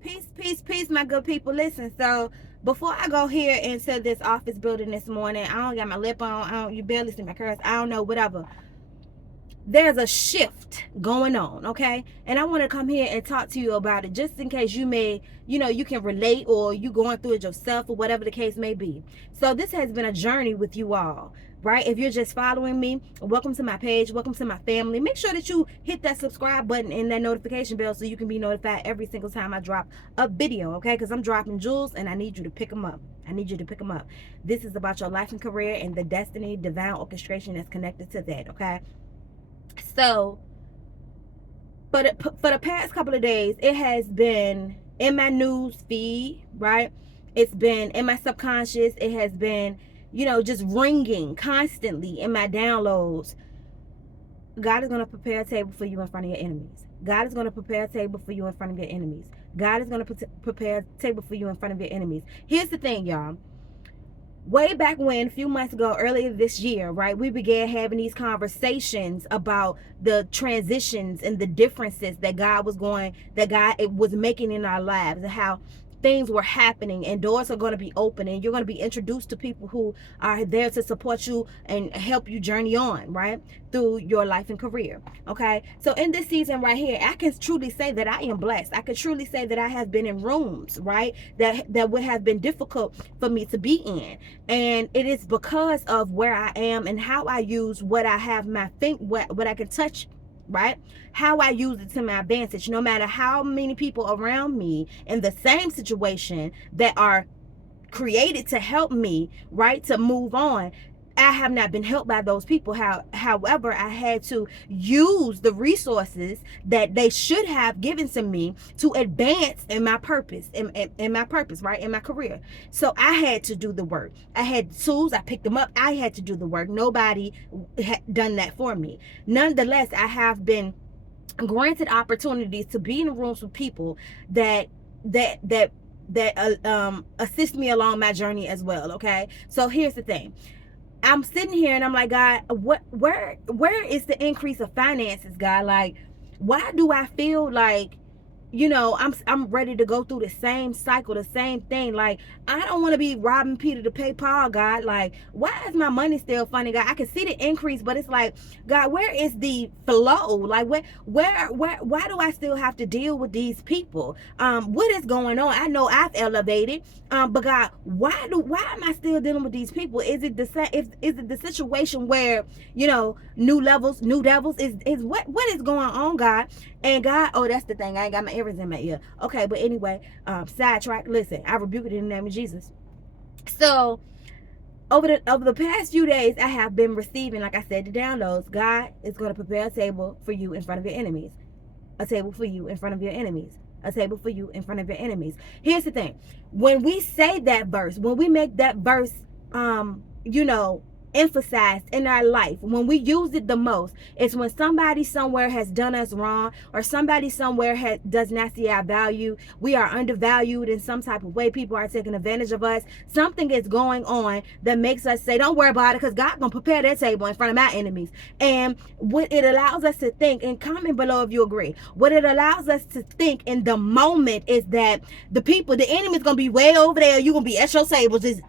Peace, peace, peace, my good people. Listen, so before I go here into this office building this morning, I don't got my lip on. You barely see my curls. I don't know, whatever. There's a shift going on, okay? And I want to come here and talk to you about it just in case you may, you can relate or you going through it yourself or whatever the case may be. So this has been a journey with you all, right? If you're just following me, welcome to my page, welcome to my family. Make sure that you hit that subscribe button and that notification bell so you can be notified every single time I drop a video, okay? Because I'm dropping jewels and I need you to pick them up. I need you to pick them up. This is about your life and career and the destiny, divine orchestration that's connected to that, okay? So, for the past couple of days, it has been in my news feed, right? It's been in my subconscious. It has been, just ringing constantly in my downloads. God is going to prepare a table for you in front of your enemies. God is going to prepare a table for you in front of your enemies. God is going to prepare a table for you in front of your enemies. Here's the thing, y'all. Way back when, a few months ago, earlier this year, right, we began having these conversations about the transitions and the differences that God was making in our lives, and how things were happening and doors are going to be open and you're going to be introduced to people who are there to support you and help you journey on, right, through your life and career. Okay, so in this season right here, I can truly say that I am blessed. I can truly say that I have been in rooms, right, that would have been difficult for me to be in, and it is because of where I am and how I use what I have, what I can touch, right, how I use it to my advantage. No matter how many people around me in the same situation that are created to help me, right, to move on, I have not been helped by those people. However, I had to use the resources that they should have given to me to advance in my purpose, in my purpose, right, in my career. So I had to do the work. I had tools. I picked them up. I had to do the work. Nobody had done that for me. Nonetheless, I have been granted opportunities to be in rooms with people that assist me along my journey as well. Okay, so here's the thing. I'm sitting here and I'm like, God, where is the increase of finances, God? Like, why do I feel like, I'm ready to go through the same cycle, the same thing? Like, I don't want to be robbing Peter to pay Paul, God. Like, why is my money still funny, God? I can see the increase, but it's like, God, where is the flow? Like, why do I still have to deal with these people? What is going on? I know I've elevated, but God, why am I still dealing with these people? Is it the same? Is it the situation where, new levels, new devils? Is what is going on, God? And God, oh, that's the thing. I ain't got my earrings in my ear. Okay, but anyway, sidetrack. Listen, I rebuke it in the name of Jesus. So over the past few days, I have been receiving, like I said, the downloads. God is going to prepare a table for you in front of your enemies. A table for you in front of your enemies. A table for you in front of your enemies. Here's the thing. When we say that verse, when we make that verse, emphasized in our life, when we use it the most, it's when somebody somewhere has done us wrong, or somebody somewhere does not see our value. We are undervalued in some type of way. People are taking advantage of us. Something is going on that makes us say, don't worry about it, because God's gonna prepare that table in front of my enemies. And what it allows us to think, and comment below if you agree, what it allows us to think in the moment is that the enemy's gonna be way over there, you're gonna be at your table just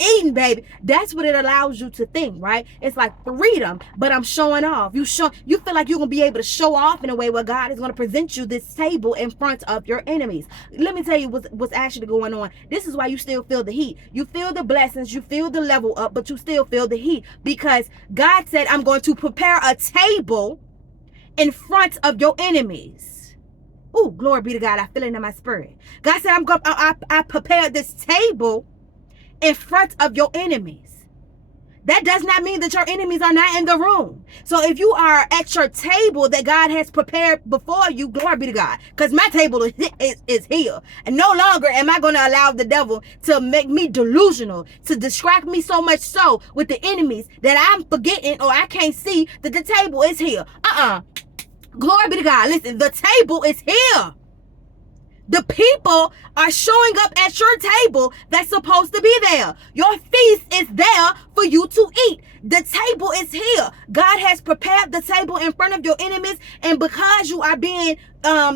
eating, baby. That's what it allows you to think, right? It's like freedom, but I'm showing off. You feel like you're gonna be able to show off in a way where God is gonna present you this table in front of your enemies. Let me tell you what's actually going on. This is why you still feel the heat. You feel the blessings, you feel the level up, but you still feel the heat, because God said, I'm going to prepare a table in front of your enemies. Oh, glory be to God. I feel it in my spirit. God said, I prepared this table in front of your enemies. That does not mean that your enemies are not in the room. So if you are at your table that God has prepared before you, glory be to God, because my table is here. And no longer am I going to allow the devil to make me delusional, to distract me so much so with the enemies that I'm forgetting, or I can't see that the table is here. Glory be to God. Listen, the table is here. The people are showing up at your table that's supposed to be there. Your feast is there for you to eat. The table is here. God has prepared the table in front of your enemies, and because you are being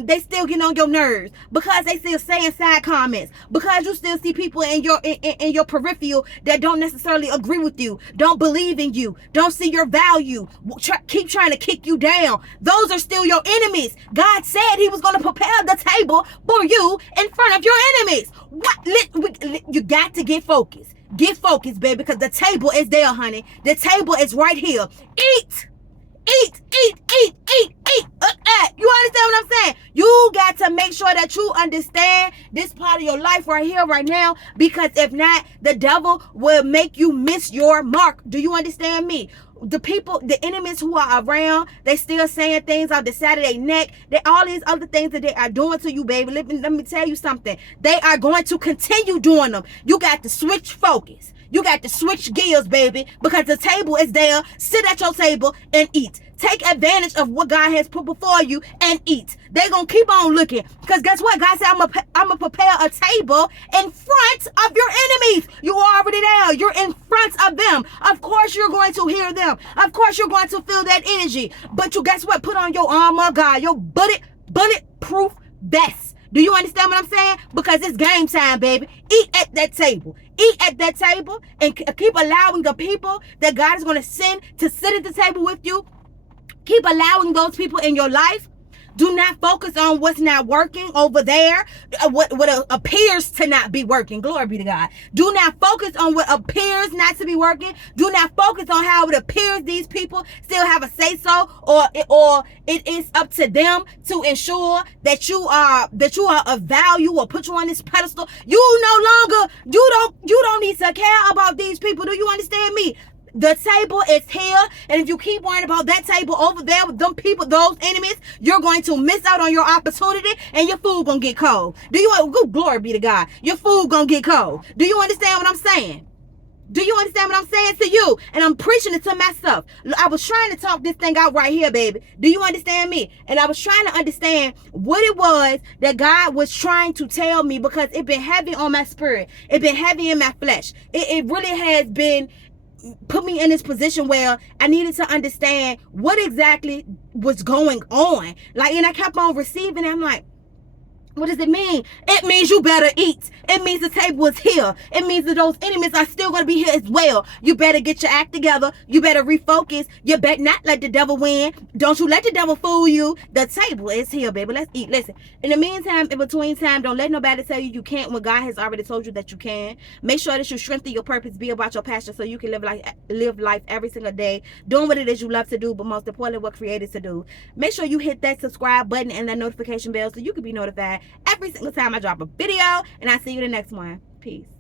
they still get on your nerves, because they still saying side comments, because you still see people in your peripheral that don't necessarily agree with you, don't believe in you, don't see your value, keep trying to kick you down. Those are still your enemies. God said he was going to prepare the table for you in front of your enemies. You got to get focused. Get focused, baby, because the table is there, honey. The table is right here. Eat. Eat, eat, eat, eat, eat. You understand what I'm saying? You got to make sure that you understand this part of your life right here, right now, because if not, the devil will make you miss your mark. Do you understand me? The people, the enemies who are around, they still saying things off the side of their neck. All these other things that they are doing to you, baby. Let me tell you something. They are going to continue doing them. You got to switch focus. You got to switch gears, baby, because the table is there. Sit at your table and eat. Take advantage of what God has put before you and eat. They're going to keep on looking, because guess what? God said, I'm going to prepare a table in front of your enemies. You are already there. You're in front of them. Of course, you're going to hear them. Of course, you're going to feel that energy. But you, guess what? Put on your armor, God, your bulletproof vest. Do you understand what I'm saying? Because it's game time, baby. Eat at that table. Eat at that table and keep allowing the people that God is going to send to sit at the table with you. Keep allowing those people in your life. Do not focus on what's not working over there, what appears to not be working. Glory be to God. Do not focus on what appears not to be working. Do not focus on how it appears these people still have a say-so, or it is up to them to ensure that you are of value or put you on this pedestal. You don't need to care about these people. Do you understand me? The table is here, and if you keep worrying about that table over there with them people, those enemies, you're going to miss out on your opportunity, and your food gonna get cold. Glory be to God. Your food gonna get cold. Do you understand what I'm saying? Do you understand what I'm saying to you? And I'm preaching it to myself. I was trying to talk this thing out right here, baby. Do you understand me? And I was trying to understand what it was that God was trying to tell me, because it been heavy on my spirit. It been heavy in my flesh. It really has been put me in this position where I needed to understand what exactly was going on. And I kept on receiving it. I'm like, what does it mean? It means you better eat. It means the table is here. It means that those enemies are still going to be here as well. You better get your act together. You better refocus. You better not let the devil win. Don't you let the devil fool you. The table is here, baby. Let's eat. Listen, in the meantime, in between time, don't let nobody tell you can't when God has already told you that you can. Make sure that you strengthen your purpose, be about your passion, so you can live life every single day, doing what it is you love to do, but most importantly, what created to do. Make sure you hit that subscribe button and that notification bell so you can be notified every single time I drop a video, and I'll see you in the next one. Peace.